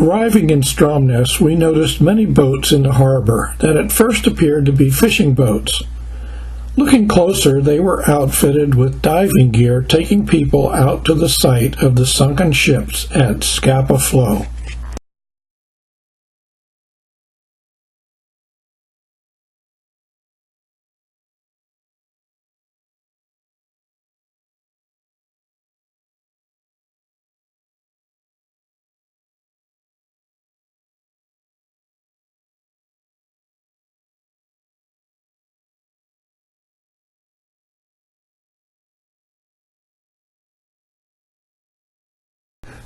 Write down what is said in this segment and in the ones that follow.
Arriving in Stromness, we noticed many boats in the harbor that at first appeared to be fishing boats. Looking closer, they were outfitted with diving gear, taking people out to the site of the sunken ships at Scapa Flow.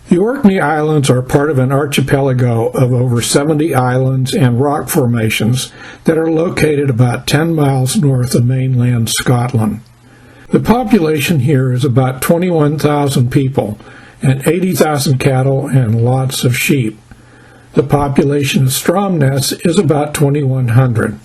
The Orkney Islands are part of an archipelago of over 70 islands and rock formations that are located about 10 miles north of mainland Scotland. The population here is about 21,000 people and 80,000 cattle and lots of sheep. The population of Stromness is about 2,100.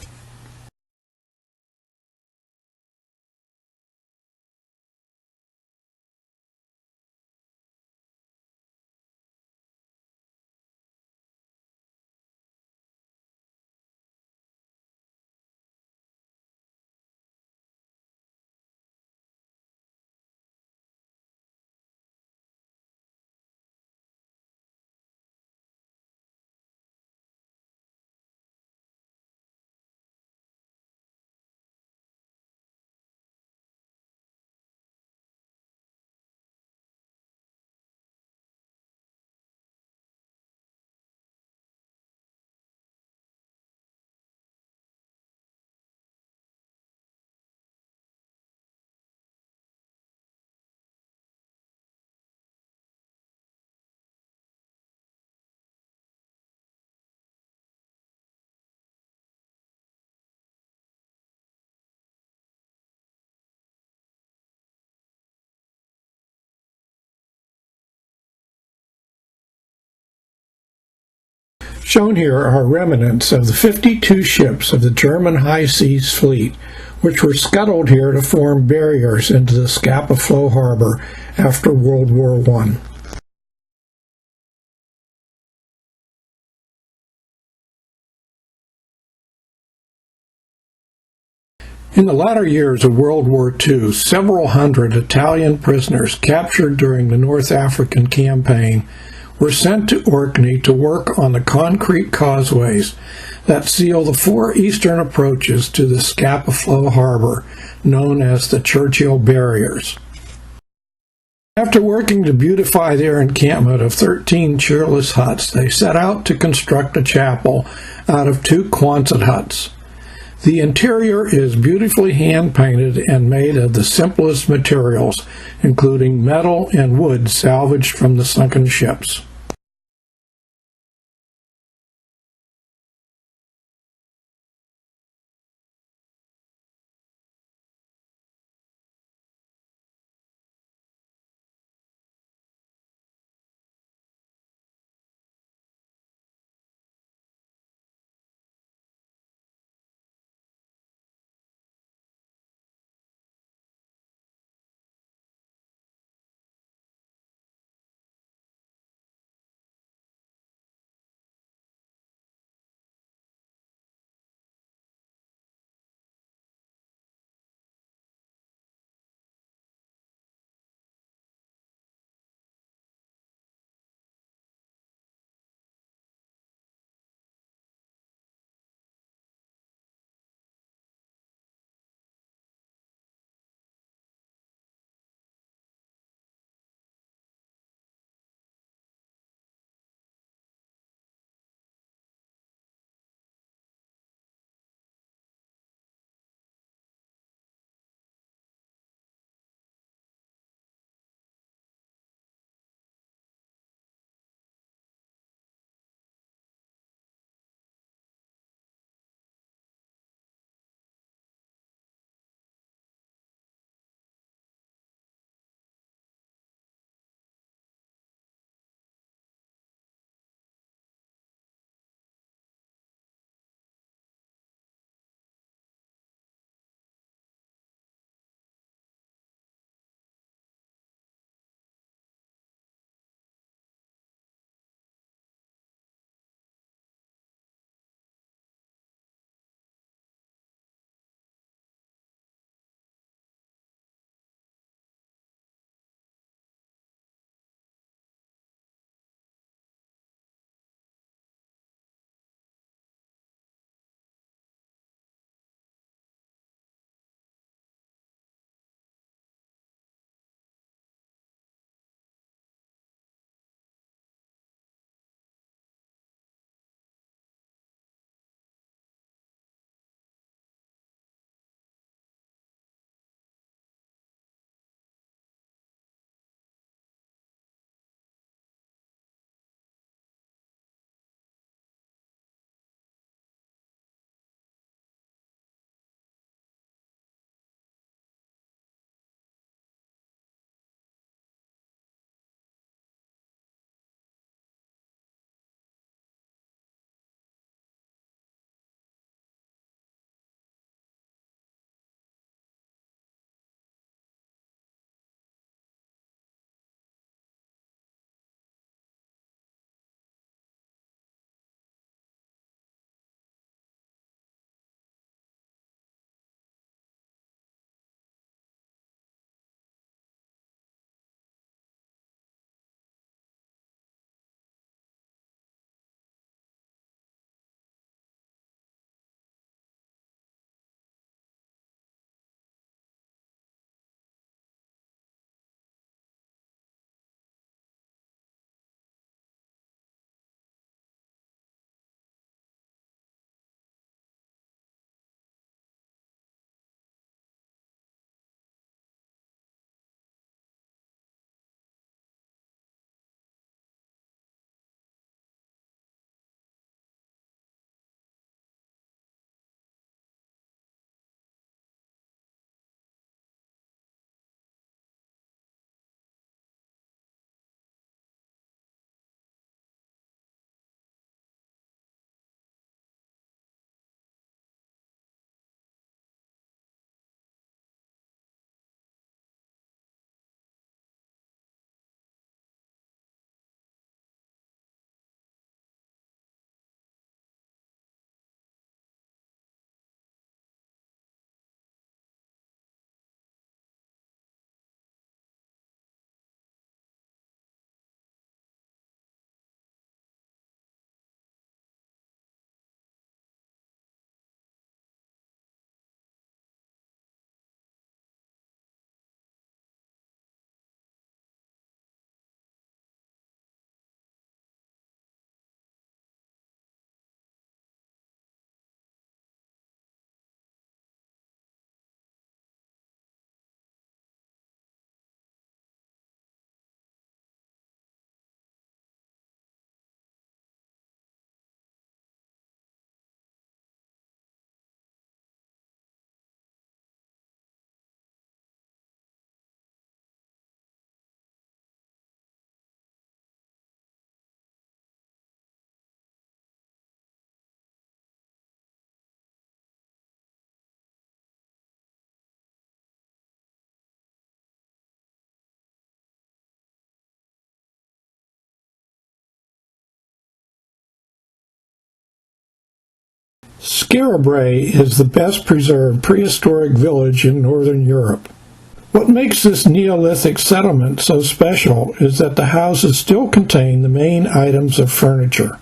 Shown here are remnants of the 52 ships of the German High Seas Fleet, which were scuttled here to form barriers into the Scapa Flow harbor after World War I. In the latter years of World War II, several hundred Italian prisoners captured during the North African campaign were sent to Orkney to work on the concrete causeways that seal the four eastern approaches to the Scapa Flow harbor, known as the Churchill Barriers. After working to beautify their encampment of 13 cheerless huts, they set out to construct a chapel out of 2 Quonset huts. The interior is beautifully hand-painted and made of the simplest materials, including metal and wood salvaged from the sunken ships. Skara is the best preserved prehistoric village in northern Europe. What makes this Neolithic settlement so special is that the houses still contain the main items of furniture.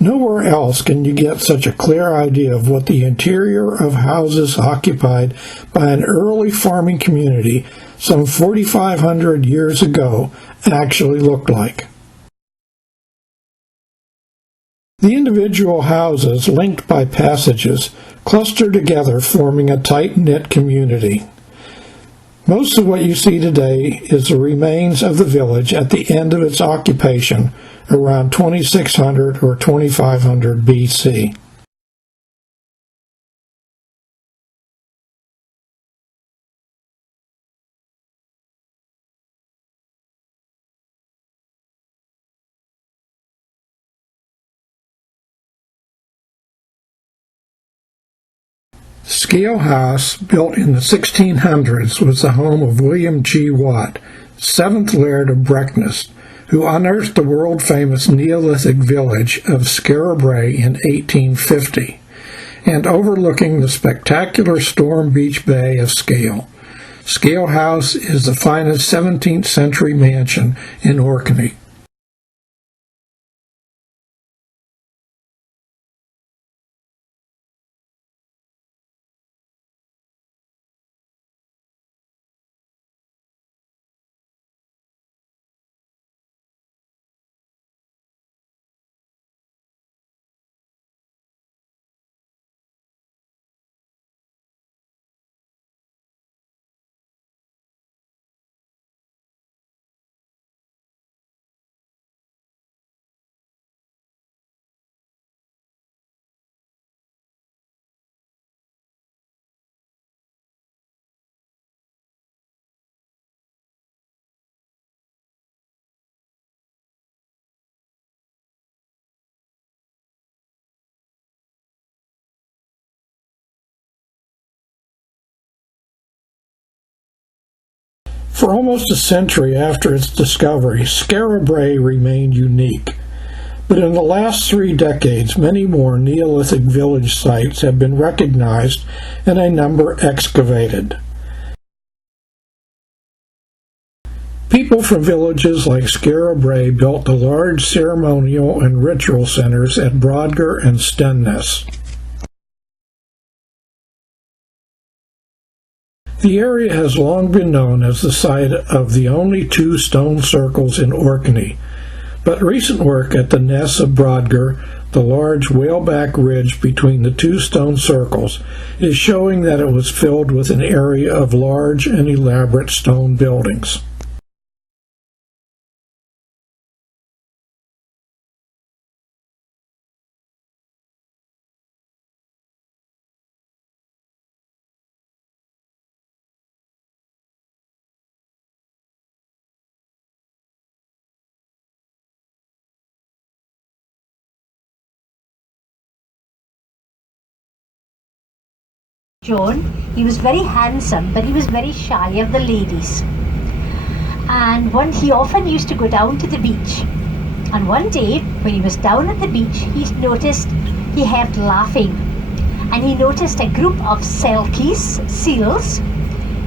Nowhere else can you get such a clear idea of what the interior of houses occupied by an early farming community some 4,500 years ago actually looked like. The individual houses, linked by passages, cluster together, forming a tight-knit community. Most of what you see today is the remains of the village at the end of its occupation around 2600 or 2500 BC. Scale House, built in the 1600s, was the home of William G. Watt, 7th Laird of Brecknock, who unearthed the world-famous Neolithic village of Skara in 1850, and overlooking the spectacular Storm Beach Bay of Scale. Scale House is the finest 17th century mansion in Orkney. For almost a century after its discovery, Skara remained unique. But in the last 3 decades, many more Neolithic village sites have been recognized and a number excavated. People from villages like Skara built the large ceremonial and ritual centers at Brodgar and Stromness. The area has long been known as the site of the only 2 stone circles in Orkney, but recent work at the Ness of Brodgar, the large whaleback ridge between the 2 stone circles, is showing that it was filled with an area of large and elaborate stone buildings. John, he was very handsome, but he was very shy of the ladies. And he often used to go down to the beach. And one day, when he was down at the beach, he noticed he heard laughing. And he noticed a group of seals,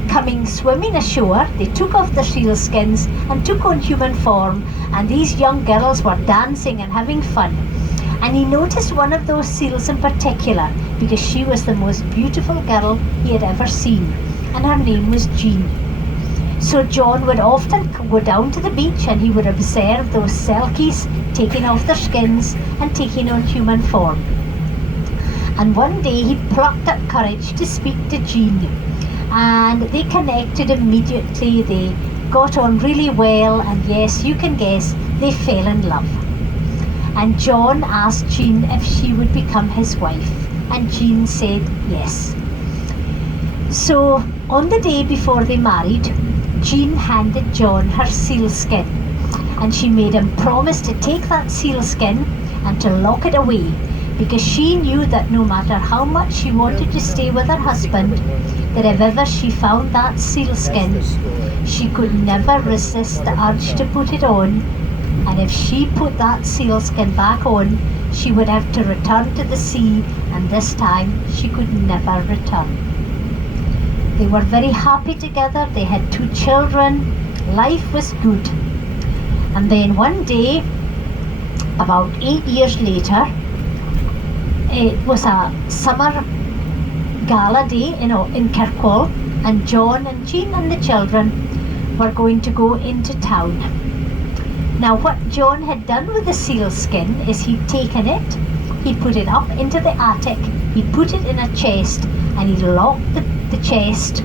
coming swimming ashore. They took off their seal skins and took on human form. And these young girls were dancing and having fun. And he noticed one of those seals in particular, because she was the most beautiful girl he had ever seen, and her name was Jean. So John would often go down to the beach and he would observe those selkies taking off their skins and taking on human form. And one day he plucked up courage to speak to Jean, and they connected immediately. They got on really well, and yes, you can guess, they fell in love. And John asked Jean if she would become his wife, and Jean said yes. So on the day before they married, Jean handed John her sealskin, and she made him promise to take that sealskin and to lock it away, because she knew that no matter how much she wanted to stay with her husband, that if ever she found that sealskin, she could never resist the urge to put it on. And if she put that sealskin back on, she would have to return to the sea, and this time she could never return. They were very happy together. They had 2 children. Life was good. And then one day, about 8 years later, it was a summer gala day in Kirkwall, and John and Jean and the children were going to go into town. Now what John had done with the seal skin is he'd taken it, he put it up into the attic, he put it in a chest, and he locked the chest,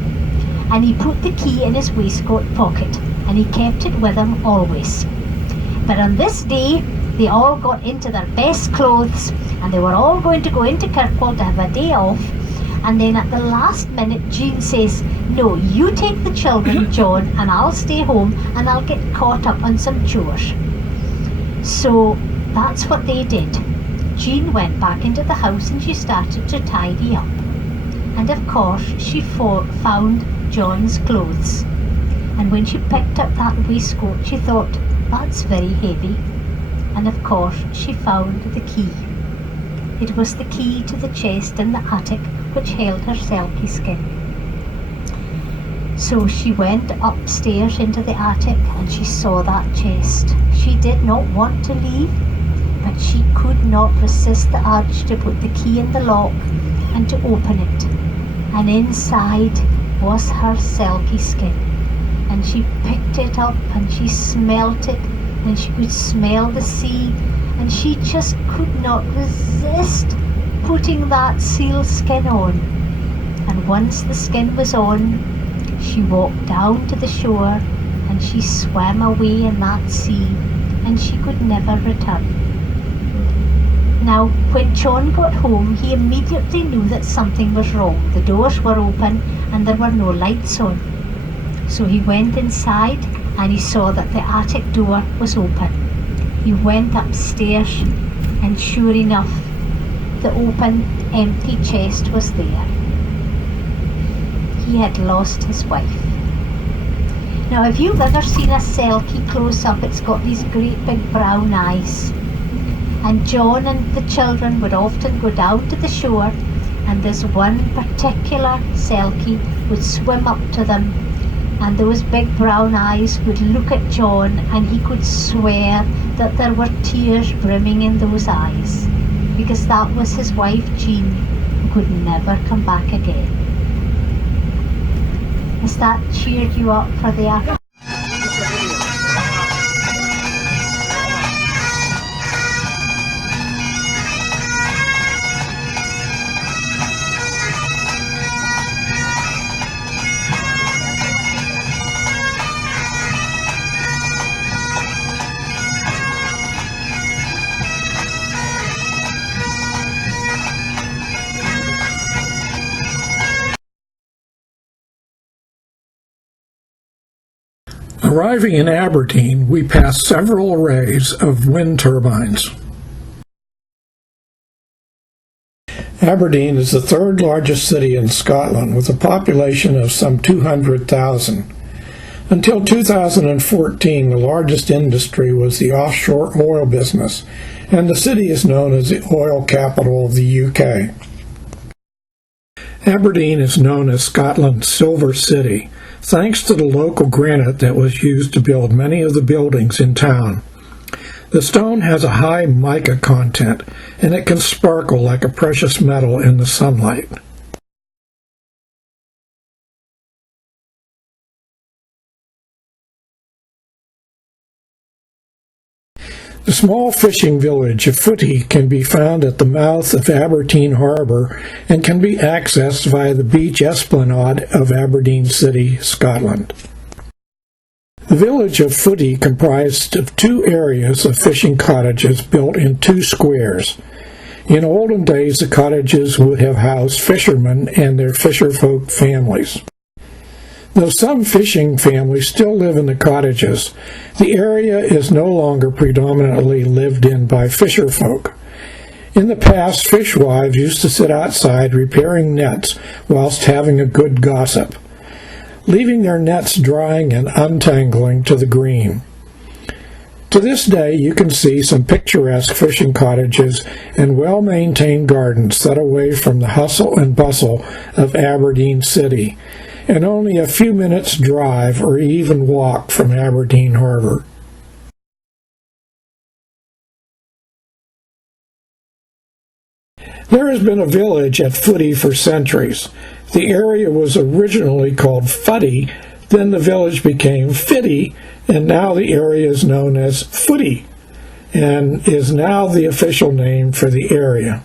and he put the key in his waistcoat pocket, and he kept it with him always. But on this day, they all got into their best clothes, and they were all going to go into Kirkwall to have a day off. And then at the last minute, Jean says, "No, you take the children, John, and I'll stay home and I'll get caught up on some chores." So that's what they did. Jean went back into the house and she started to tidy up. And of course, she found John's clothes. And when she picked up that waistcoat, she thought, "That's very heavy." And of course, she found the key. It was the key to the chest in the attic which held her selkie skin. So she went upstairs into the attic and she saw that chest. She did not want to leave, but she could not resist the urge to put the key in the lock and to open it. And inside was her selkie skin. And she picked it up and she smelt it, and she could smell the sea, and she just could not resist putting that seal skin on. And once the skin was on, she walked down to the shore and she swam away in that sea, and she could never return. Now, when John got home, he immediately knew that something was wrong. The doors were open and there were no lights on. So he went inside and he saw that the attic door was open. He went upstairs and sure enough, the open, empty chest was there. He had lost his wife. Now, if you've ever seen a selkie close up, it's got these great big brown eyes. And John and the children would often go down to the shore, and this one particular selkie would swim up to them, and those big brown eyes would look at John, and he could swear that there were tears brimming in those eyes, because that was his wife Jean, who could never come back again. Has that cheered you up for the afternoon? Arriving in Aberdeen, we passed several arrays of wind turbines. Aberdeen is the 3rd largest city in Scotland with a population of some 200,000. Until 2014, the largest industry was the offshore oil business, and the city is known as the oil capital of the UK. Aberdeen is known as Scotland's Silver City, thanks to the local granite that was used to build many of the buildings in town. The stone has a high mica content, and it can sparkle like a precious metal in the sunlight. The small fishing village of Footy can be found at the mouth of Aberdeen Harbour and can be accessed via the beach esplanade of Aberdeen City, Scotland. The village of Footy comprised of 2 areas of fishing cottages built in 2 squares. In olden days, the cottages would have housed fishermen and their fisherfolk families. Though some fishing families still live in the cottages, the area is no longer predominantly lived in by fisherfolk. In the past, fishwives used to sit outside repairing nets whilst having a good gossip, leaving their nets drying and untangling to the green. To this day, you can see some picturesque fishing cottages and well-maintained gardens set away from the hustle and bustle of Aberdeen City, and only a few minutes' drive or even walk from Aberdeen Harbor. There has been a village at Footy for centuries. The area was originally called Footy, then the village became Fitty, and now the area is known as Footy, and is now the official name for the area.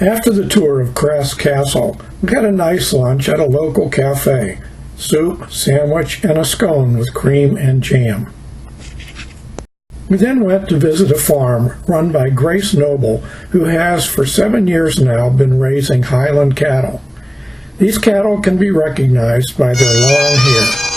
After the tour of Crest Castle, we had a nice lunch at a local cafe. Soup, sandwich, and a scone with cream and jam. We then went to visit a farm run by Grace Noble, who has for 7 years now been raising Highland cattle. These cattle can be recognized by their long hair.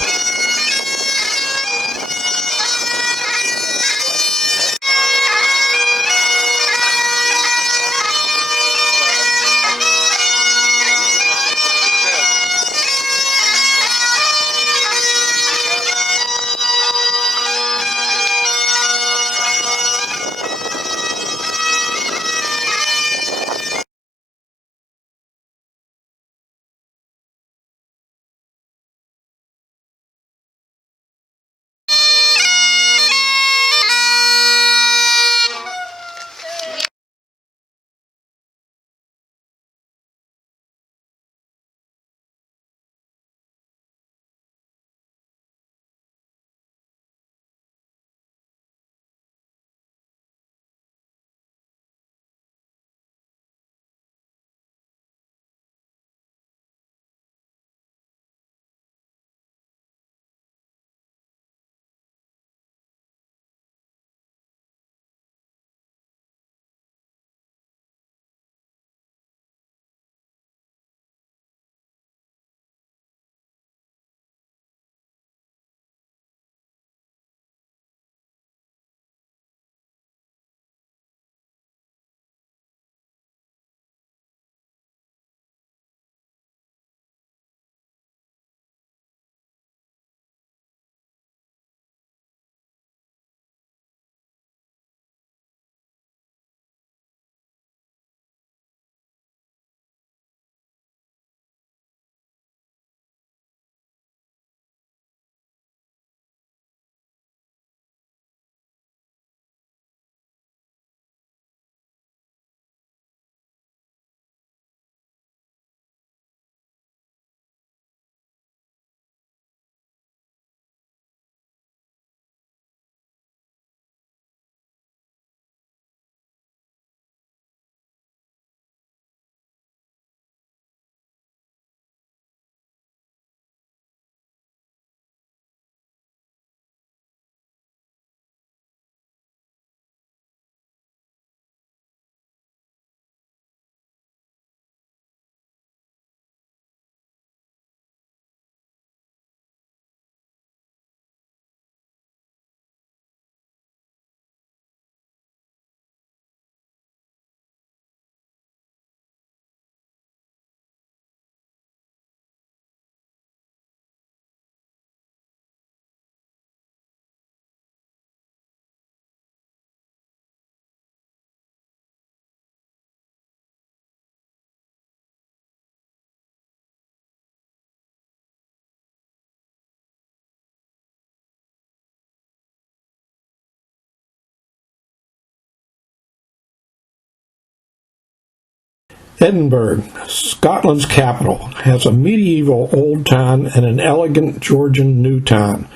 Edinburgh, Scotland's capital, has a medieval old town and an elegant Georgian new town,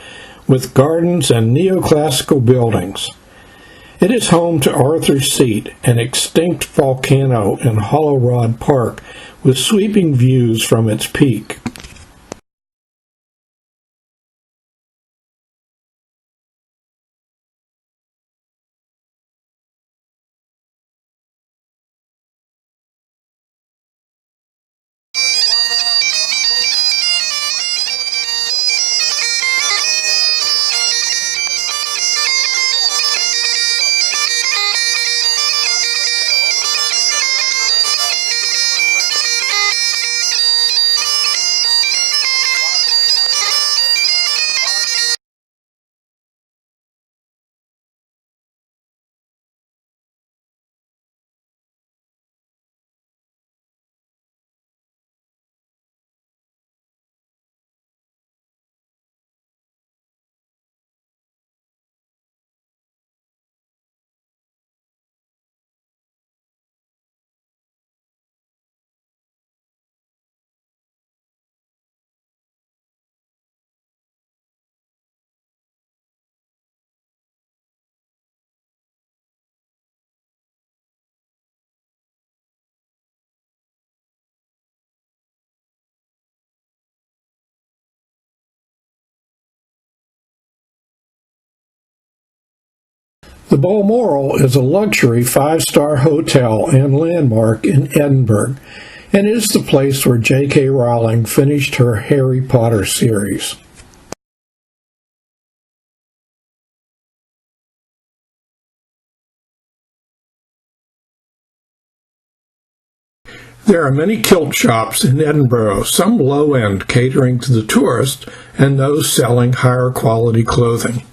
with gardens and neoclassical buildings. It is home to Arthur's Seat, an extinct volcano in Hollow Rod Park, with sweeping views from its peak. The Balmoral is a luxury five-star hotel and landmark in Edinburgh, and is the place where J.K. Rowling finished her Harry Potter series. There are many kilt shops in Edinburgh, some low-end catering to the tourist, and those selling higher quality clothing.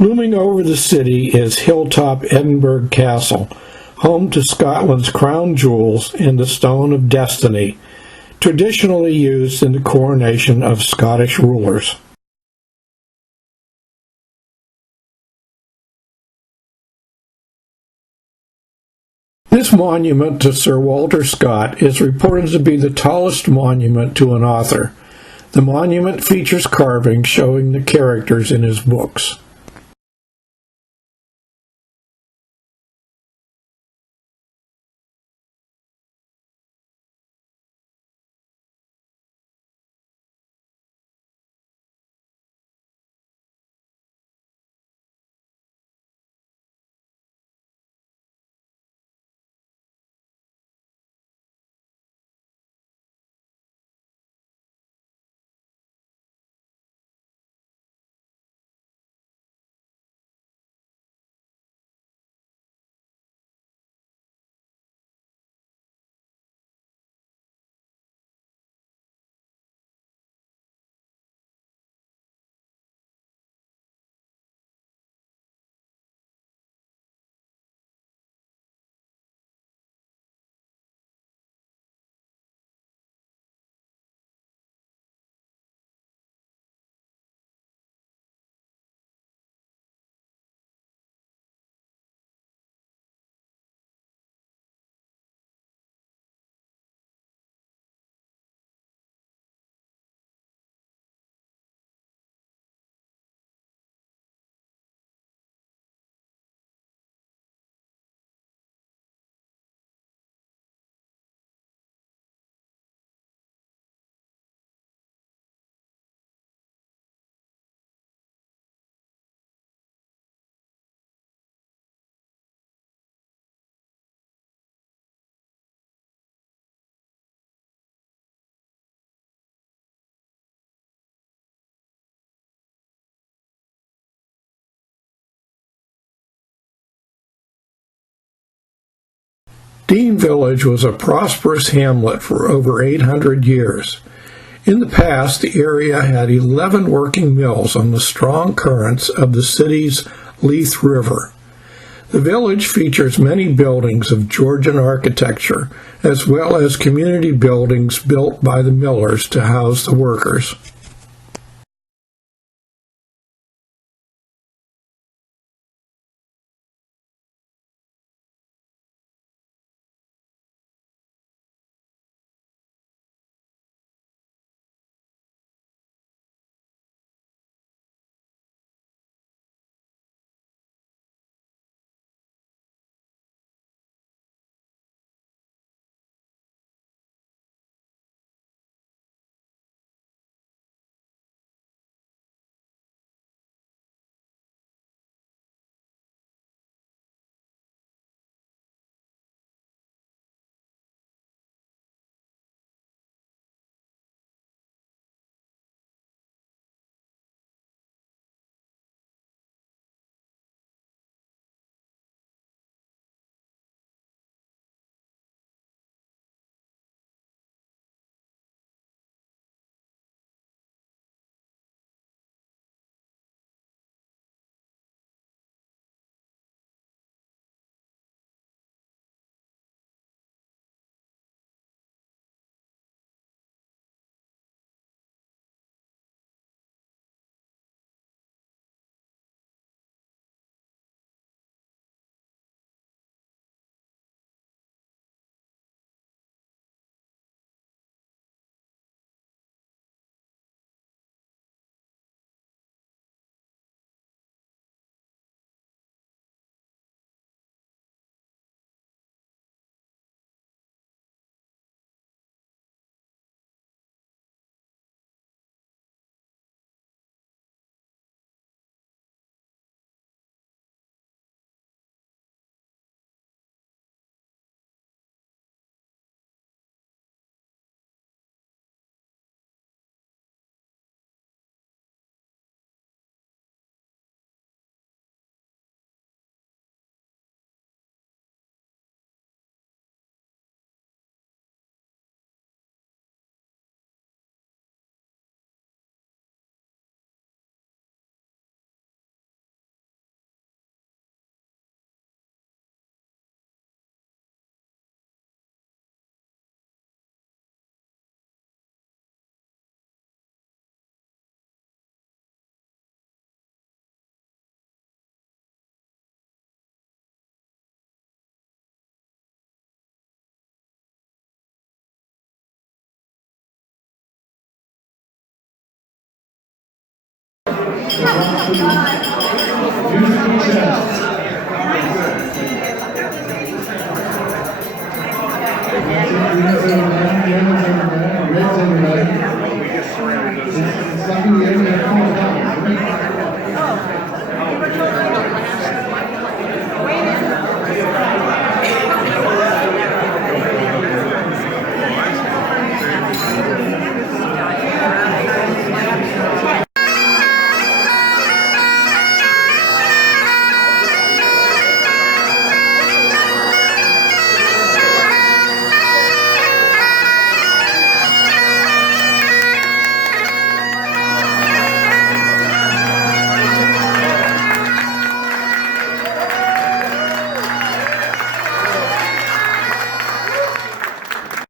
Looming over the city is hilltop Edinburgh Castle, home to Scotland's crown jewels and the Stone of Destiny, traditionally used in the coronation of Scottish rulers. This monument to Sir Walter Scott is reported to be the tallest monument to an author. The monument features carvings showing the characters in his books. Dean Village was a prosperous hamlet for over 800 years. In the past, the area had 11 working mills on the strong currents of the city's Leith River. The village features many buildings of Georgian architecture, as well as community buildings built by the millers to house the workers.